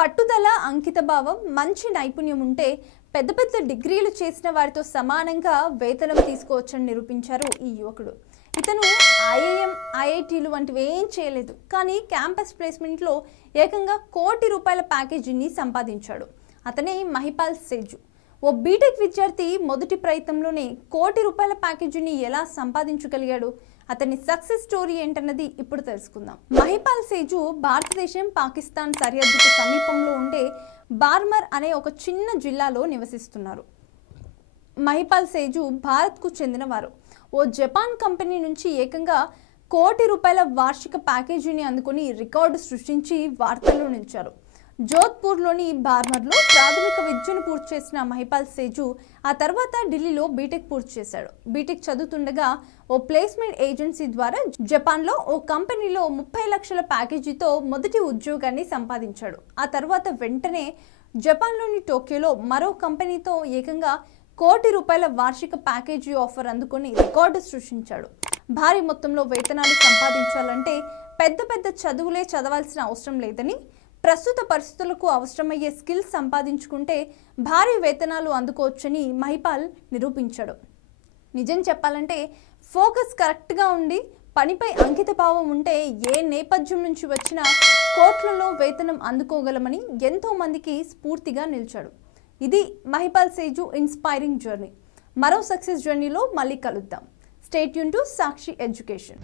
పట్టుదల, అంకితభావం, మంచి నైపుణ్యం ఉంటే పెద్ద పెద్ద డిగ్రీలు చేసిన వారితో సమానంగా వేతనం తీసుకోవచ్చని నిరూపించారు ఈ యువకుడు. ఇతను ఐఐఎం, ఐఐటీలు వంటివి ఏం చేయలేదు, కానీ క్యాంపస్ ప్లేస్మెంట్లో ఏకంగా ₹1,00,00,000 ప్యాకేజీని సంపాదించాడు. అతనే మహిపాల్ సేజు. ఓ బీటెక్ విద్యార్థి మొదటి ప్రయత్నంలోనే ₹1,00,00,000 ప్యాకేజీని ఎలా సంపాదించగలిగాడు? అతని సక్సెస్ స్టోరీ ఏంటన్నది ఇప్పుడు తెలుసుకుందాం. మహిపాల్ సేజు భారతదేశం, పాకిస్తాన్ సరిహద్దుకు సమీపంలో ఉండే బార్మర్ అనే ఒక చిన్న జిల్లాలో నివసిస్తున్నారు. మహిపాల్ సేజు భారత్కు చెందినవారు. ఓ జపాన్ కంపెనీ నుంచి ఏకంగా ₹1,00,00,000 వార్షిక ప్యాకేజీని అందుకుని రికార్డు సృష్టించి వార్తల్లో నిలిచారు. జోధ్పూర్లోని బార్మర్లో ప్రాథమిక విద్యను పూర్తి చేసిన మహిపాల్ సేజు ఆ తర్వాత ఢిల్లీలో బీటెక్ పూర్తి చేశాడు. బీటెక్ చదువుతుండగా ఓ ప్లేస్మెంట్ ఏజెన్సీ ద్వారా జపాన్లో ఓ కంపెనీలో 30 లక్షల ప్యాకేజీతో మొదటి ఉద్యోగాన్ని సంపాదించాడు. ఆ తర్వాత వెంటనే జపాన్లోని టోక్యోలో మరో కంపెనీతో ఏకంగా ₹1,00,00,000 వార్షిక ప్యాకేజీ ఆఫర్ అందుకొని రికార్డు సృష్టించాడు. భారీ మొత్తంలో వేతనాలు సంపాదించాలంటే పెద్ద పెద్ద చదువులే చదవాల్సిన అవసరం లేదని, ప్రస్తుత పరిస్థితులకు అవసరమయ్యే స్కిల్స్ సంపాదించుకుంటే భారీ వేతనాలు అందుకోవచ్చని మహిపాల్ నిరూపించాడు. నిజం చెప్పాలంటే ఫోకస్ కరెక్ట్గా ఉండి పనిపై అంకితభావం ఉంటే ఏ నేపథ్యం నుంచి వచ్చినా కోట్లలో వేతనం అందుకోగలమని ఎంతో మందికి స్ఫూర్తిగా నిలిచాడు. ఇది మహిపాల్ సేజు ఇన్స్పైరింగ్ జర్నీ. మరో సక్సెస్ జర్నీలో మళ్ళీ కలుద్దాం. Stay tune to Sakshi education.